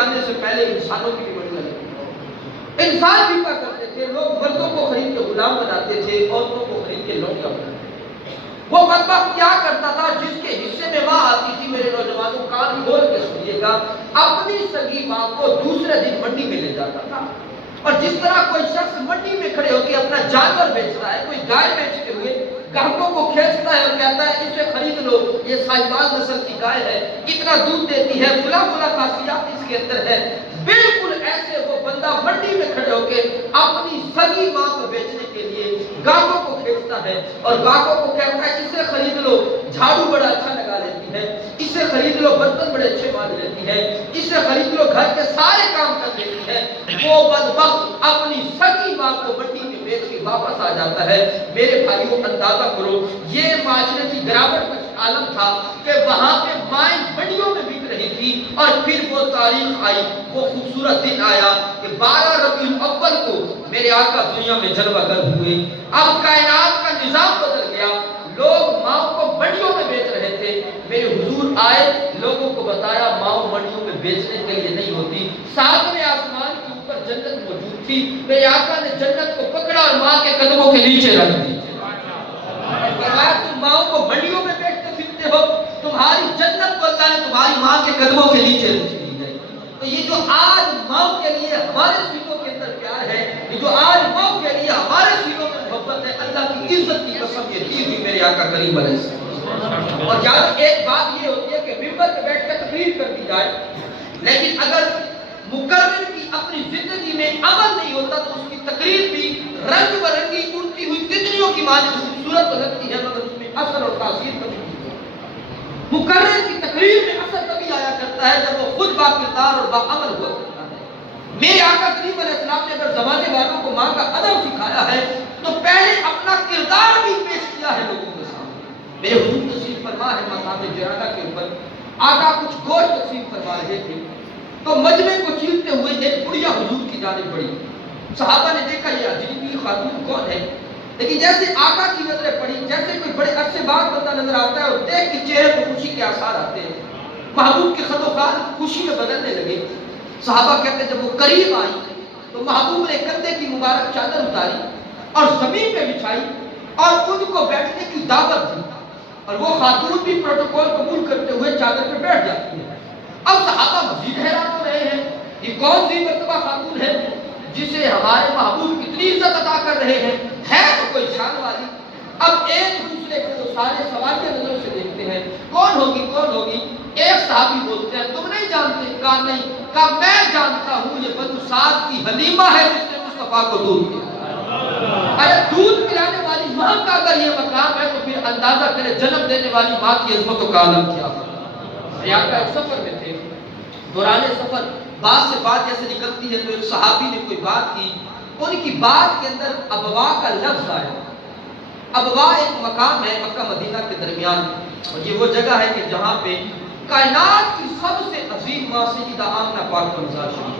آنے سے پہلے انسانوں کی بھی بڑی غلطی، انسان بھی کیا کرتے تھے، لوگ مردوں کو خرید کے غلام بناتے تھے، عورتوں کو خرید کے لونڈیاں بناتے تھے۔ وہ بدبخت کیا کرتا تھا، جس کے حصے میں ماں آتی تھی، میرے نوجوانوں کان کھول کے سنیے گا، اپنی سگی ماں کو دوسرے دن منڈی میں لے جاتا تھا۔ اور جس طرح کوئی شخص منڈی میں کھڑے ہو کے اپنا جانور بیچ رہا ہے، کوئی گائے بیچتے ہوئے گاہکوں کو کھینچتا ہے اور کہتا ہے اسے خرید لو، یہ ساہیوال نسل کی گائے ہے، اتنا دودھ دیتی ہے، فلاں فلاں خاصیات اس کے اندر ہے، بالکل ایسے وہ بندہ منڈی میں کھڑے ہو کے اپنی سگی ماں کو بیچنے کے لیے گاہکوں کو کھینچتا ہے اور گاہکوں کو کہتا ہے اسے خرید لو، جھاڑو بڑا اچھا لگا لیتی ہے، اسے خرید لو، برتن بڑے اچھے مانج لیتی ہے، اسے خرید لو، گھر کے سارے کام کر لیتی ہے۔ وہ بدبخت اپنی سگی ماں کو منڈی میں بیچ کے واپس آ جاتا ہے۔ میرے بھائیوں اندازہ کرو، یہ معاشرے کی گراوٹ کا عالم تھا کہ وہاں پہ مائیں منڈیوں میں بک رہی تھی، اور پھر وہ تاریخ آئی، وہ خوبصورت دن آیا کہ 12 ربیع الاول کو میرے آقا دنیا میں جلوہ گر ہوئے۔ اب کائنات کا نظام بدل گیا، لوگ ماؤں کو منڈیوں میں بیچ رہے تھے، میرے حضور آئے، لوگوں کو بتایا ماؤں منڈیوں میں بیچنے کے لیے نہیں ہوتی، ساتویں آسمان کے اوپر جنت موجود تھی۔ میرے آقا نے جنت کو پکڑا اور ماں کے قدموں کے نیچے رکھ دی اور فرمایا تم ماؤں کو منڈیوں میں بیچتے پھرتے ہو، تمہاری جنت کو اللہ نے تمہاری ماں کے قدموں کے نیچے رکھ دی ہے۔ تو یہ جو آج ماؤں کے لیے ہمارے سینوں کے اندر پیار ہے، یہ جو آج ماؤں کے لیے ہمارے سینوں میں محبت ہے، اللہ کی عزت کی قسم یہ دی ہوئی میرے آقا کریم علیہ السلام۔ اور یاد ایک بات یہ ہوتی ہے کہ ممبر پہ بیٹھ کر تقریر کر دی جائے، لیکن اگر مقرر کی اپنی زندگی میں عمل نہیں ہوتا تو اس کی تقریر بھی رنگ برنگی اڑتی ہوئی تتلیوں کی مانند خوبصورت تو لگتی ہے، مگر اس میں اثر اور تاثیر کبھی نہیں ہوتی۔ مقرر کی تقریر میں اثر کبھی آیا کرتا ہے جب وہ خود با کردار اور با عمل ہوا کرتا ہے۔ میرے آقا کریم علیہ السلام نے اگر زمانے والوں کو ماں کا ادب سکھایا ہے تو پہلے اپنا کردار بھی پیش کیا ہے لوگوں کے سامنے۔ میرے حضور تشریف فرما ہے مقام جرانہ کے اوپر، آقا کچھ گوشت تقسیم فرما رہے تھے تو مجمع کو چیرتے ہوئے ایک بڑھیا حضور کی جانب بڑھی۔ صحابہ نے دیکھا یہ اجنبی خاتون کون ہے، لیکن جیسے آقا کی نظریں پڑی، جیسے کوئی بڑے عرصے بعد بندہ نظر آتا ہے اور دیکھ کے چہرے پر خوشی کے آثار آتے ہیں، محبوب کے خد و خال خوشی میں بدلنے لگے۔ صحابہ کہتے ہیں جب وہ قریب آئی تو محبوب نے کندھے کی مبارک چادر اتاری اور زمین پہ بچھائی اور ان کو بیٹھنے کی دعوت دی، اور وہ خاتون بھی پروٹوکول قبول کرتے ہوئے چادر پہ بیٹھ جاتی ہے۔ اب صحابہ مزید حیران ہو رہے ہیں، یہ کون سی مرتبہ خاتون ہے جسے ہمارے محبوب اتنی عزت عطا کر رہے ہیں، ہے تو کوئی شان والی۔ اب ایک دوسرے کو وہ سارے سوالیہ نظروں سے دیکھتے ہیں، کون ہوگی کون ہوگی؟ ایک صحابی بولتے ہیں تم نہیں جانتے؟ کہا نہیں۔ کہا میں جانتا ہوں، یہ بنو سعد کی حلیمہ ہے جس نے مصطفیٰ کو دودھ پلایا۔ ارے دودھ پلانے والی ماں کا اگر یہ مقام ہے تو پھر اندازہ کرے جنم دینے والی ماں کی عظمتوں کا عالم کیا ہوگا۔ آقا ایک سفر میں تھے، دوران سفر بات سے بات جیسے نکلتی ہے تو ایک صحابی نے کوئی بات کی، ان کی بات کے اندر ابوا کا لفظ آیا۔ ابوا ایک مقام ہے مکہ مدینہ کے درمیان، اور یہ وہ جگہ ہے کہ جہاں پہ کائنات کی سب سے عظیم ماں سیدہ آمنہ پاک کا مزار شریف